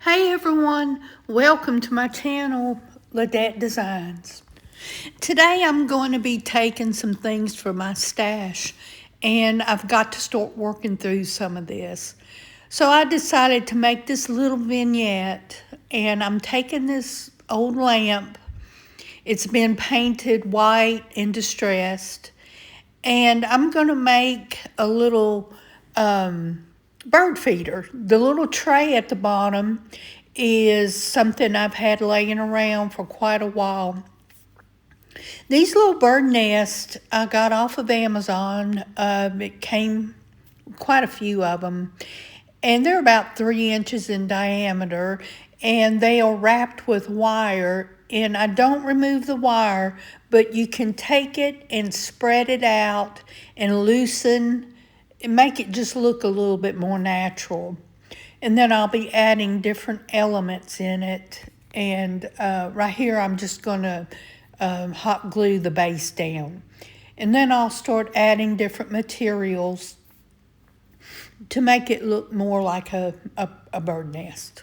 Hey everyone, welcome to my channel, Ladette Designs. Today I'm going to be taking some things for my stash and I've got to start working through some of this. So I decided to make this little vignette and I'm taking this old lamp. It's been painted white and distressed and I'm going to make a little bird feeder. The little tray at the bottom is something I've had laying around for quite a while. These little bird nests I got off of Amazon. It came quite a few of them, and they're about 3 inches in diameter, and they are wrapped with wire. And I don't remove the wire, but you can take it and spread it out and loosen and make it just look a little bit more natural. And then I'll be adding different elements in it. And right here, I'm just going to hot glue the base down. And then I'll start adding different materials to make it look more like a bird nest.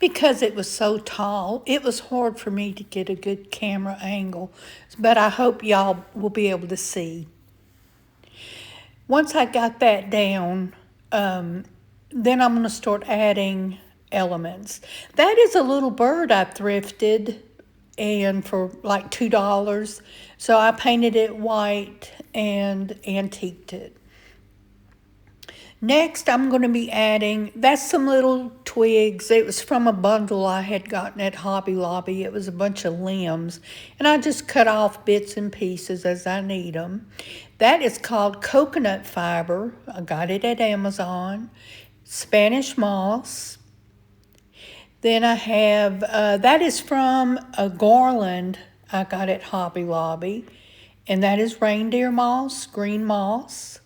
Because it was so tall, it was hard for me to get a good camera angle, but I hope y'all will be able to see. Once I got that down, then I'm going to start adding elements. That is a little bird I thrifted and for like $2. So I painted it white and antiqued it. Next, I'm going to be adding, that's some little twigs. It was from a bundle I had gotten at Hobby Lobby. It was a bunch of limbs, and I just cut off bits and pieces as I need them. That is called coconut fiber. I got it at Amazon. Spanish moss. Then I have, that is from a garland I got at Hobby Lobby, and that is reindeer moss, green moss,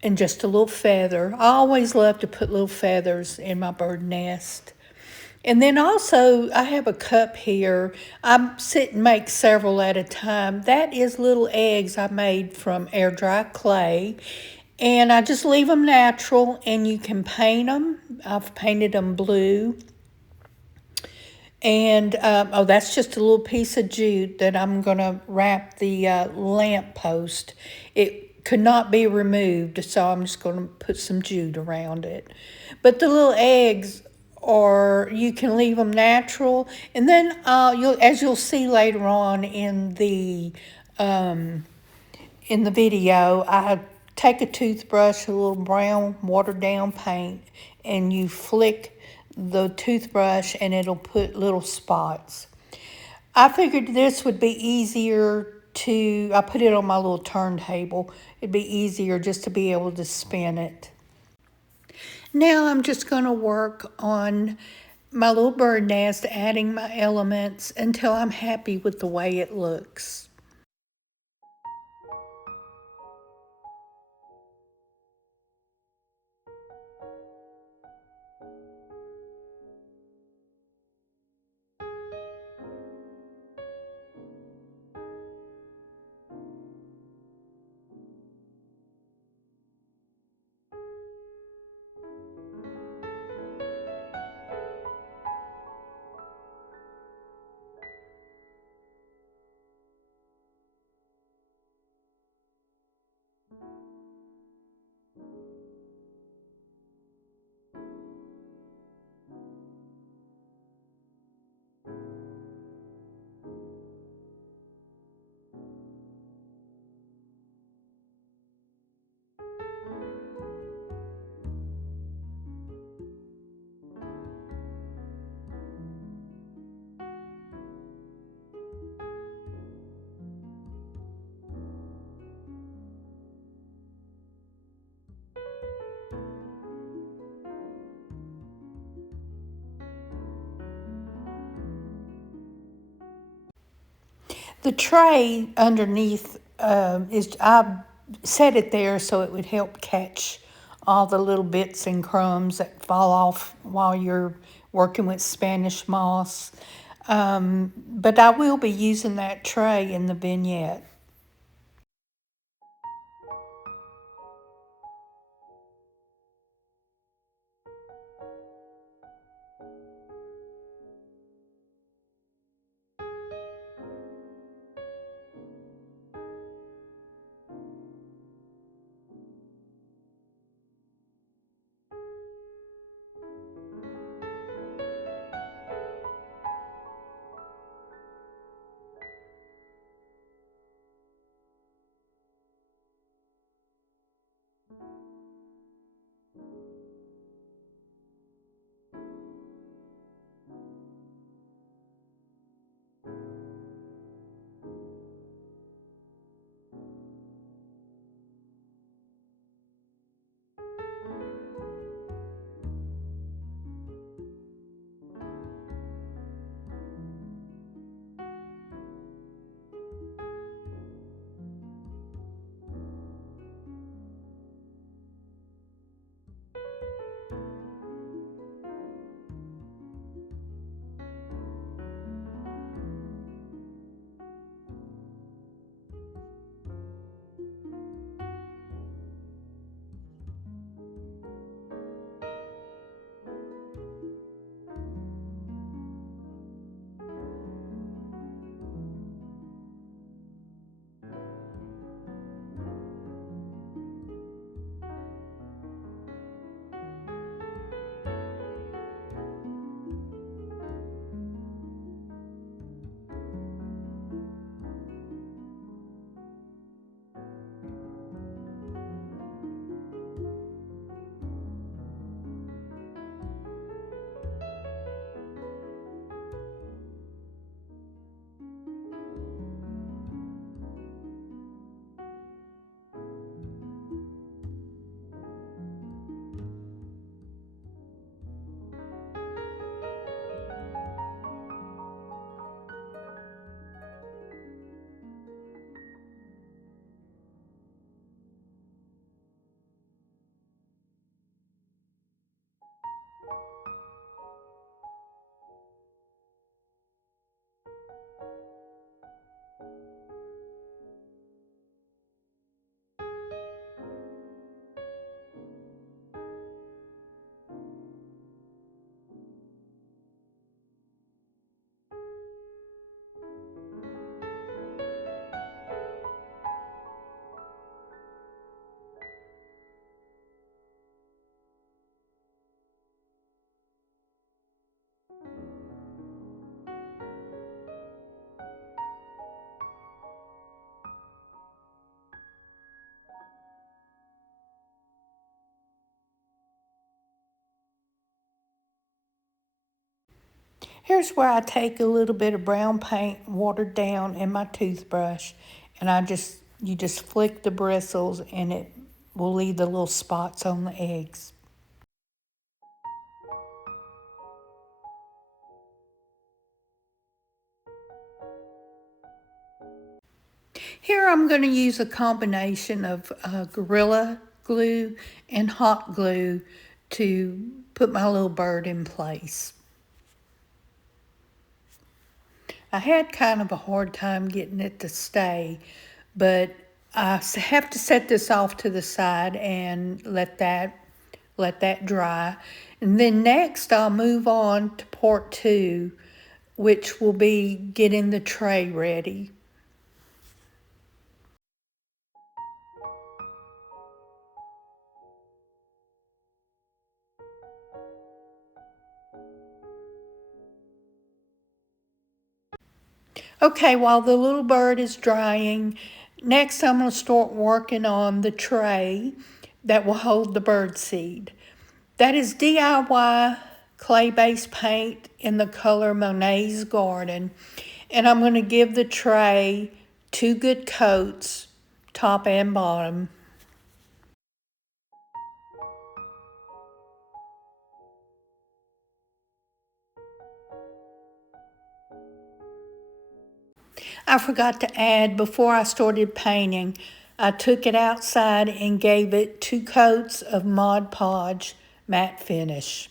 and just a little feather. I always love to put little feathers in my bird nest. And then also, I have a cup here. I sit and make several at a time. That is little eggs I made from air dry clay. And I just leave them natural, and you can paint them. I've painted them blue. And, oh, that's just a little piece of jute that I'm going to wrap the lamp post. It could not be removed, so I'm just going to put some jute around it. But the little eggs are, you can leave them natural. And then, as you'll see later on in the video, I take a toothbrush, a little brown watered down paint, and you flick the toothbrush and it'll put little spots. I figured this would be easier I put it on my little turntable. It'd be easier just to be able to spin it. Now I'm just going to work on my little bird nest, adding my elements until I'm happy with the way it looks. The tray underneath I set it there so it would help catch all the little bits and crumbs that fall off while you're working with Spanish moss. But I will be using that tray in the vignette. Here's where I take a little bit of brown paint watered down in my toothbrush, and you just flick the bristles and it will leave the little spots on the eggs. Here I'm going to use a combination of Gorilla Glue and hot glue to put my little bird in place. I had kind of a hard time getting it to stay, but I have to set this off to the side and let that dry. And then next I'll move on to part 2, which will be getting the tray ready. Okay, while the little bird is drying, next I'm going to start working on the tray that will hold the bird seed. That is DIY clay-based paint in the color Monet's Garden. And I'm going to give the tray 2 good coats, top and bottom. I forgot to add, before I started painting, I took it outside and gave it 2 coats of Mod Podge matte finish.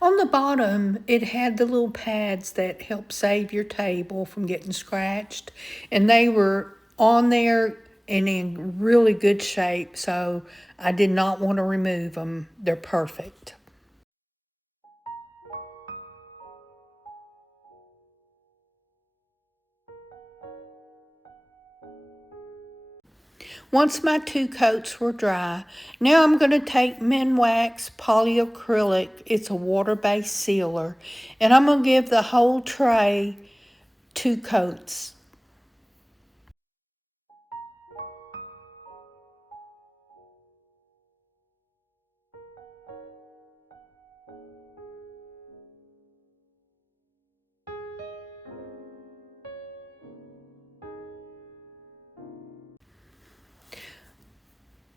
On the bottom, it had the little pads that help save your table from getting scratched. And they were on there and in really good shape, so I did not want to remove them. They're perfect. Once my 2 coats were dry, now I'm going to take Minwax polyacrylic. It's a water-based sealer. And I'm going to give the whole tray 2 coats.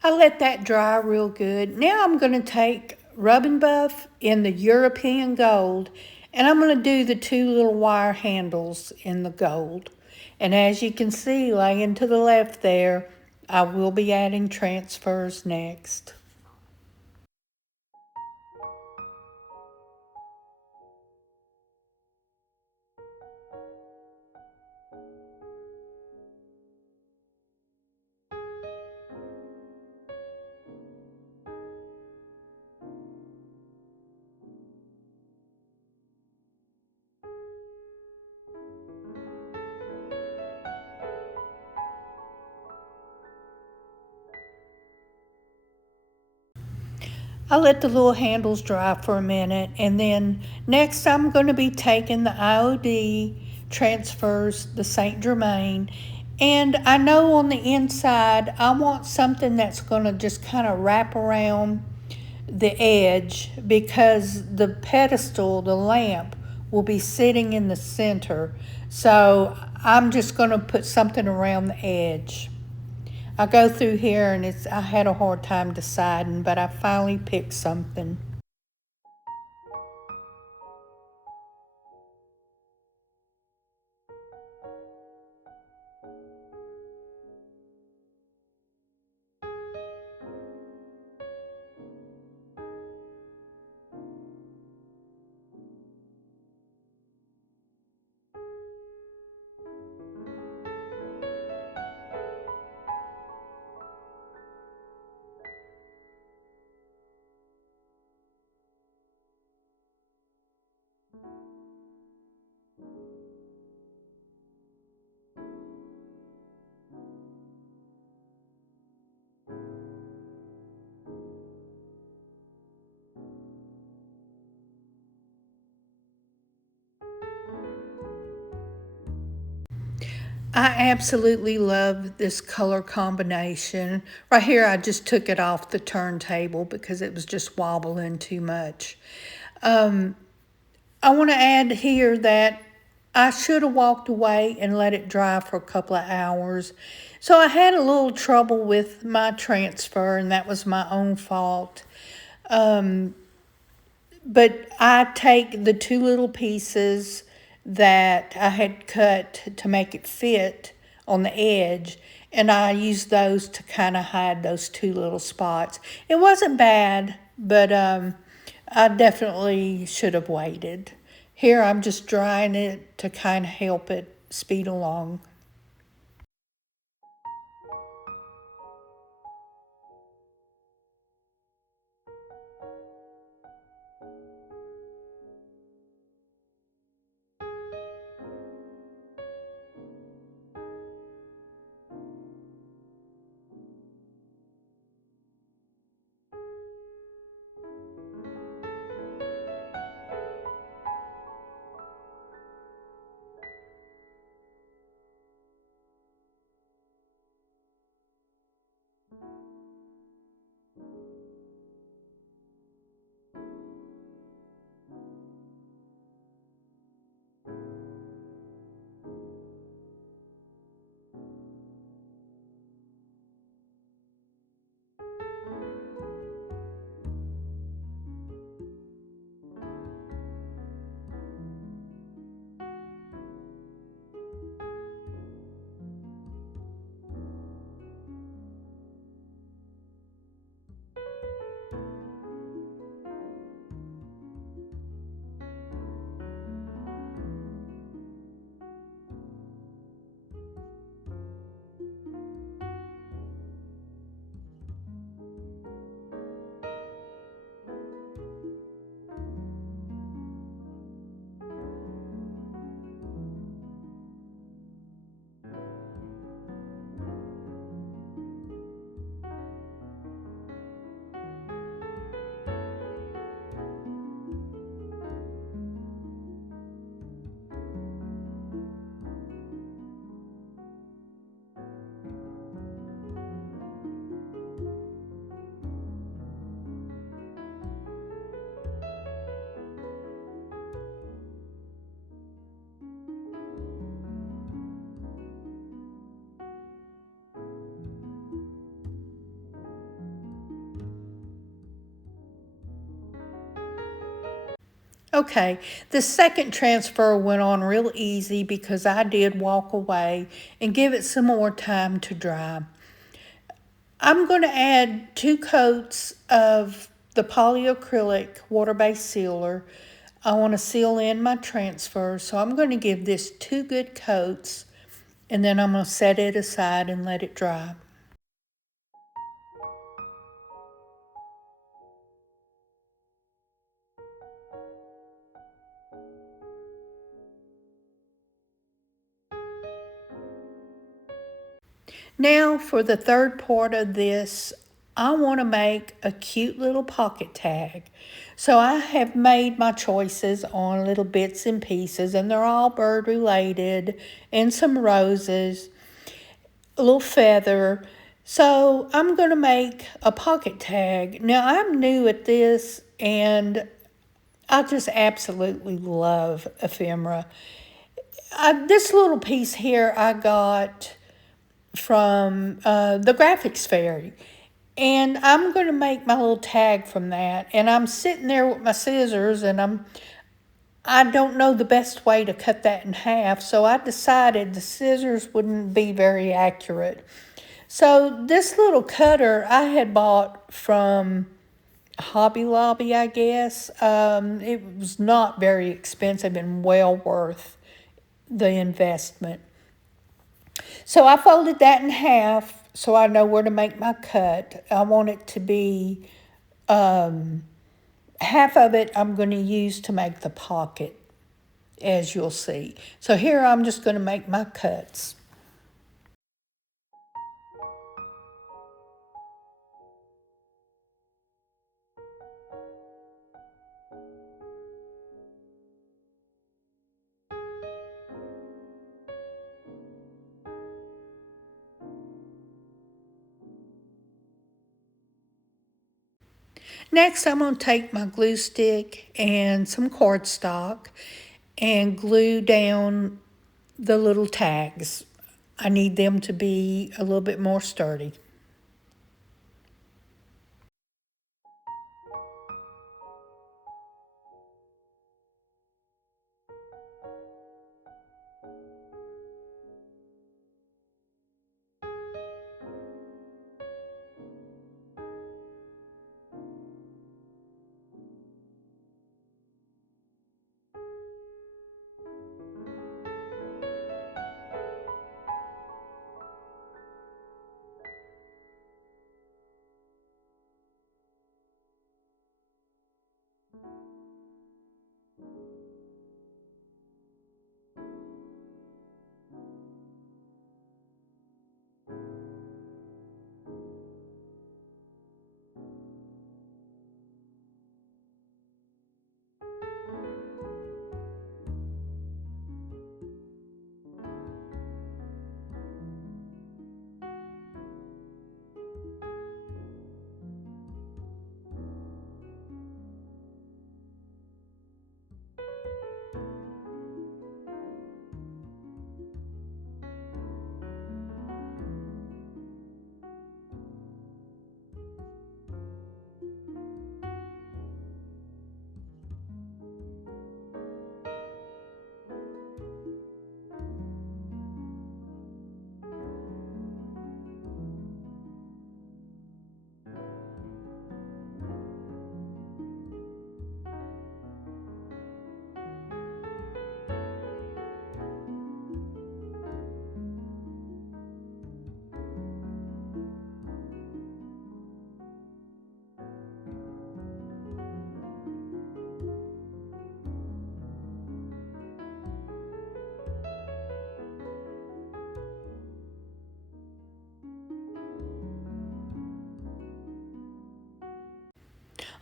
I let that dry real good. Now I'm going to take Rub and Buff in the European Gold, and I'm going to do the 2 little wire handles in the gold. And as you can see, laying to the left there, I will be adding transfers next. I let the little handles dry for a minute, and then next I'm going to be taking the IOD transfers, the Saint Germain, and I know on the inside I want something that's going to just kind of wrap around the edge, because the pedestal, the lamp, will be sitting in the center. So I'm just going to put something around the edge. I go through here and I had a hard time deciding, but I finally picked something. I absolutely love this color combination. Right here, I just took it off the turntable because it was just wobbling too much. I want to add here that I should have walked away and let it dry for a couple of hours. So I had a little trouble with my transfer, and that was my own fault. But I take the two little pieces that I had cut to make it fit on the edge, and I use those to kind of hide those two little spots. It wasn't bad, but I definitely should have waited. Here I'm just drying it to kind of help it speed along. Okay, the second transfer went on real easy because I did walk away and give it some more time to dry. I'm going to add 2 coats of the polyacrylic water-based sealer. I want to seal in my transfer, so I'm going to give this 2 good coats, and then I'm going to set it aside and let it dry. Now for the third part of this, I want to make a cute little pocket tag. So I have made my choices on little bits and pieces, and they're all bird related, and some roses, a little feather. So I'm going to make a pocket tag. Now I'm new at this, and I just absolutely love ephemera. This little piece here I got from the graphics fairy. And I'm going to make my little tag from that. And I'm sitting there with my scissors, and I don't know the best way to cut that in half, so I decided the scissors wouldn't be very accurate. So this little cutter I had bought from Hobby Lobby, I guess. It was not very expensive and well worth the investment. So I folded that in half so I know where to make my cut. I want it to be half of it I'm going to use to make the pocket, as you'll see. So here I'm just going to make my cuts. Next, I'm going to take my glue stick and some cardstock and glue down the little tags. I need them to be a little bit more sturdy.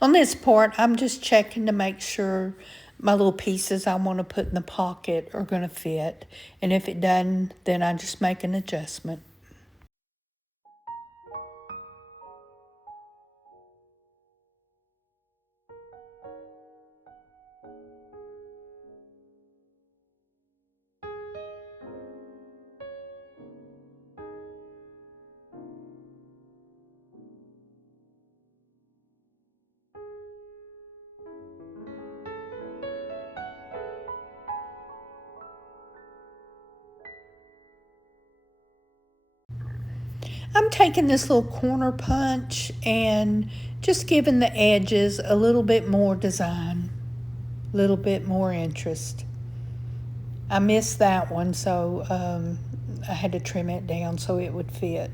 On this part, I'm just checking to make sure my little pieces I want to put in the pocket are going to fit. And if it doesn't, then I just make an adjustment. I'm taking this little corner punch and just giving the edges a little bit more design, a little bit more interest. I missed that one, so I had to trim it down so it would fit.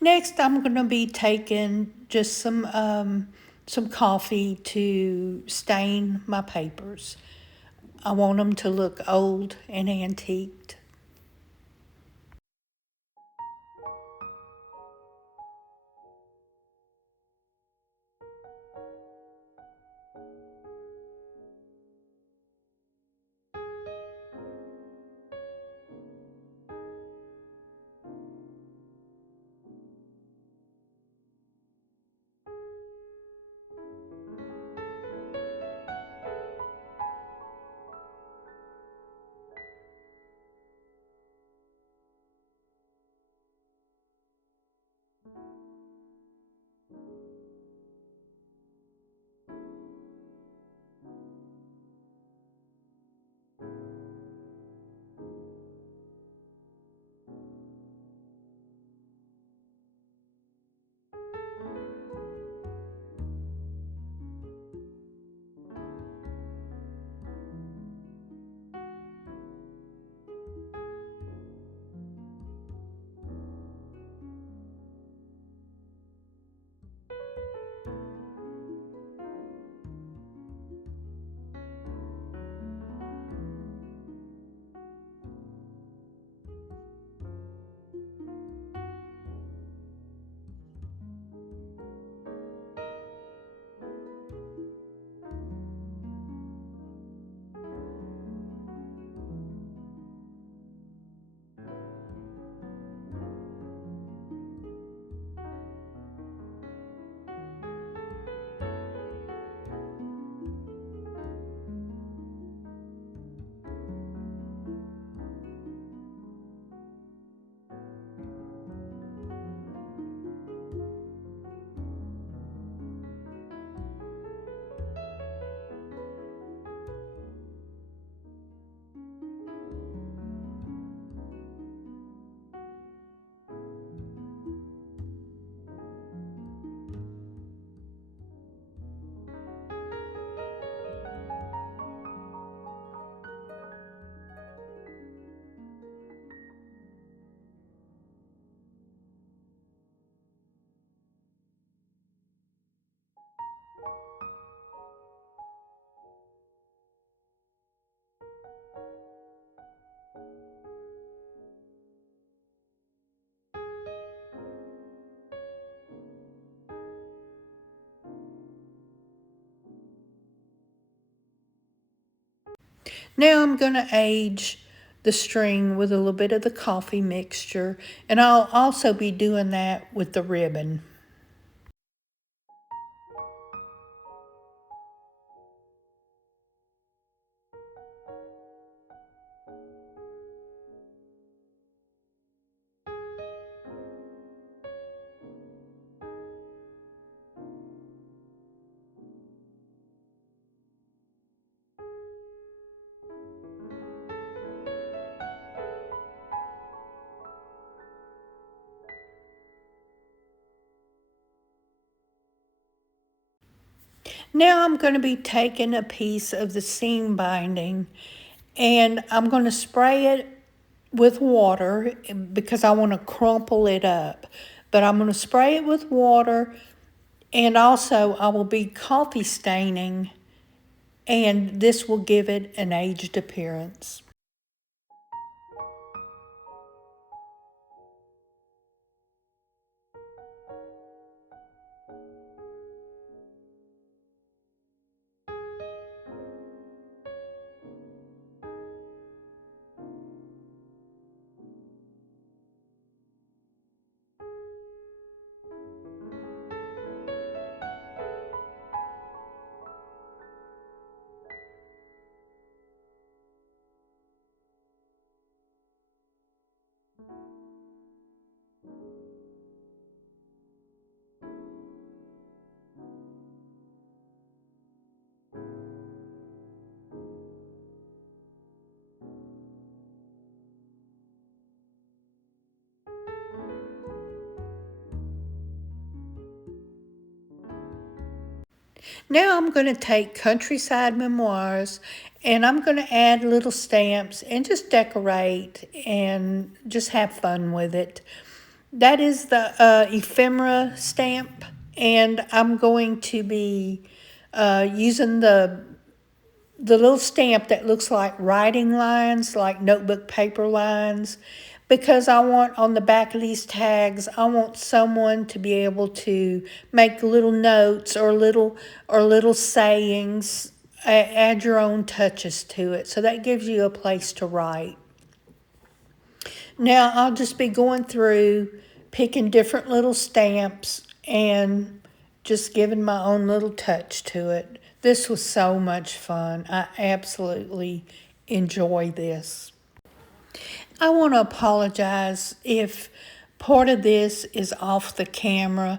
Next, I'm going to be taking just some coffee to stain my papers. I want them to look old and antiqued. Now I'm going to age the string with a little bit of the coffee mixture, and I'll also be doing that with the ribbon. Now I'm going to be taking a piece of the seam binding and I'm going to spray it with water because I want to crumple it up. But I'm going to spray it with water, and also I will be coffee staining, and this will give it an aged appearance. Now I'm going to take Countryside Memoirs and I'm going to add little stamps and just decorate and just have fun with it. That is the ephemera stamp, and I'm going to be using the little stamp that looks like writing lines, like notebook paper lines, because I want on the back of these tags, I want someone to be able to make little notes or little sayings, add your own touches to it. So that gives you a place to write. Now I'll just be going through, picking different little stamps and just giving my own little touch to it. This was so much fun. I absolutely enjoy this. I want to apologize if part of this is off the camera.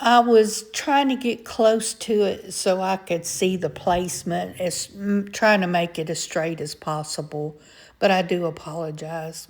I was trying to get close to it so I could see the placement, trying to make it as straight as possible, but I do apologize.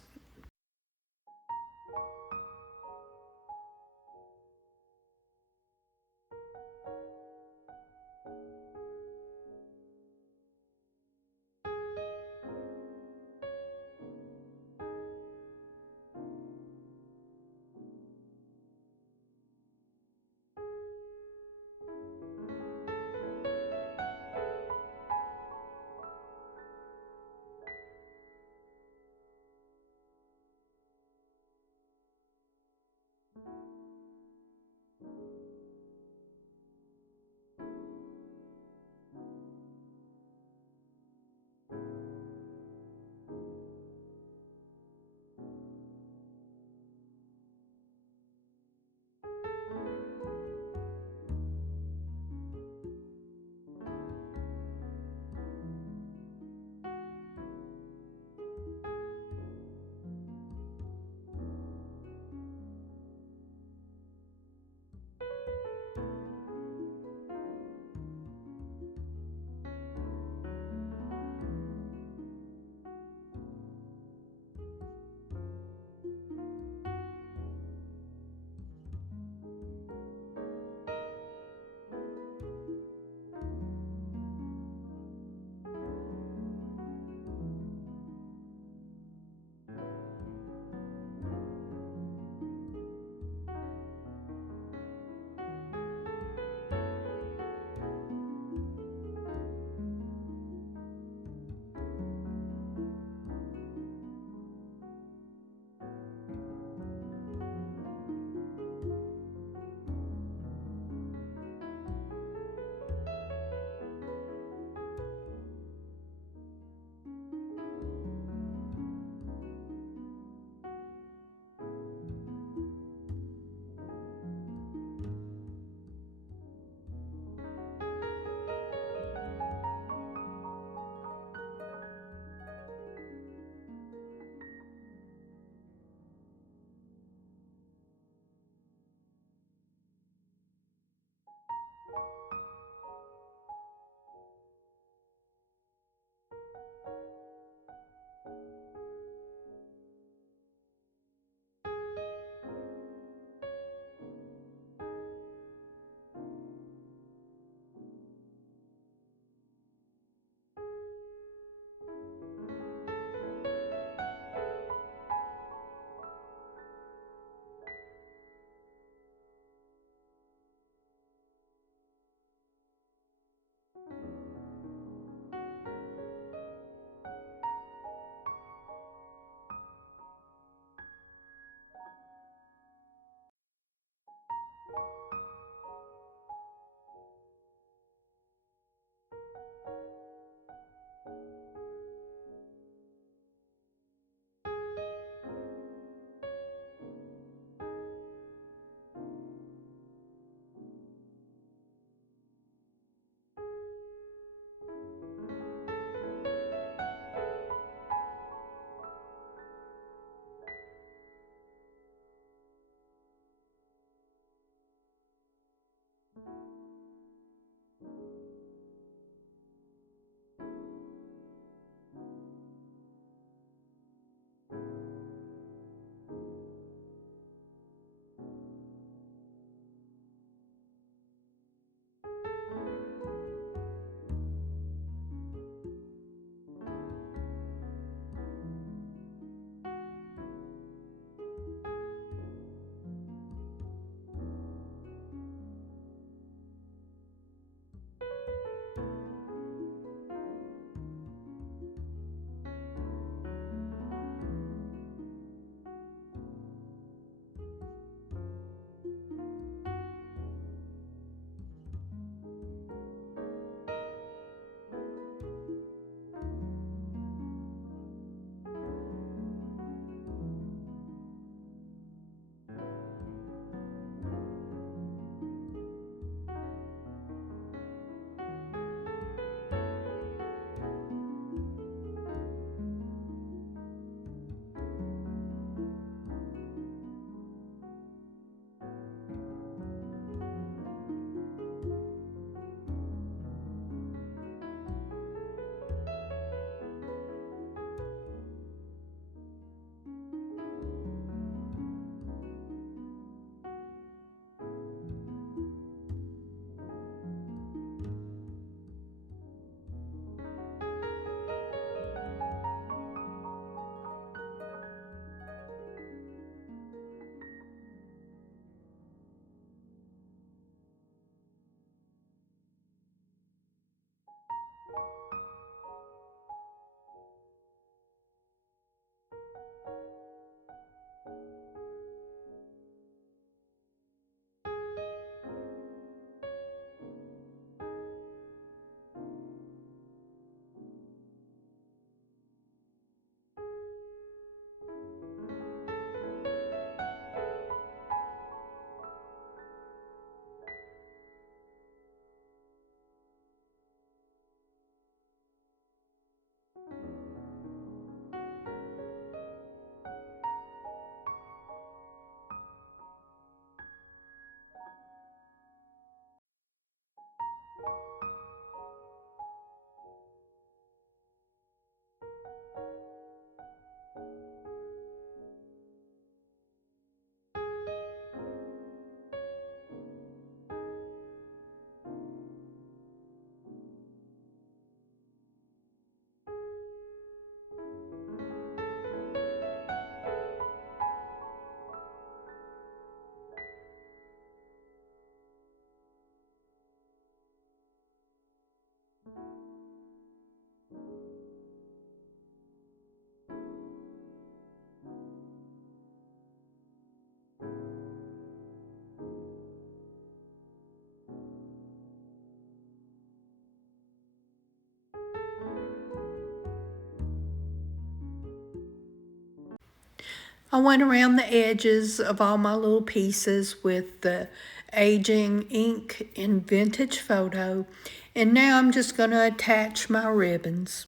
I went around the edges of all my little pieces with the aging ink and vintage photo, and now I'm just going to attach my ribbons.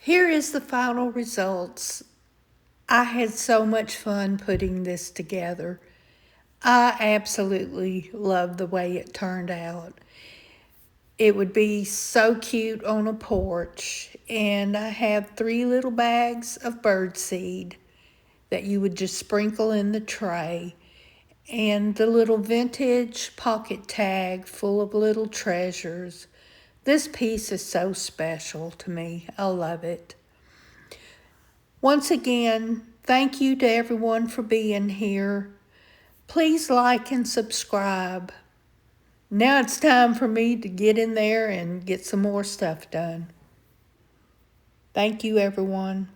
Here is the final results. I had so much fun putting this together. I absolutely love the way it turned out. It would be so cute on a porch, and I have 3 little bags of birdseed that you would just sprinkle in the tray, and the little vintage pocket tag full of little treasures. This piece is so special to me. I love it. Once again, thank you to everyone for being here. Please like and subscribe. Now it's time for me to get in there and get some more stuff done. Thank you, everyone.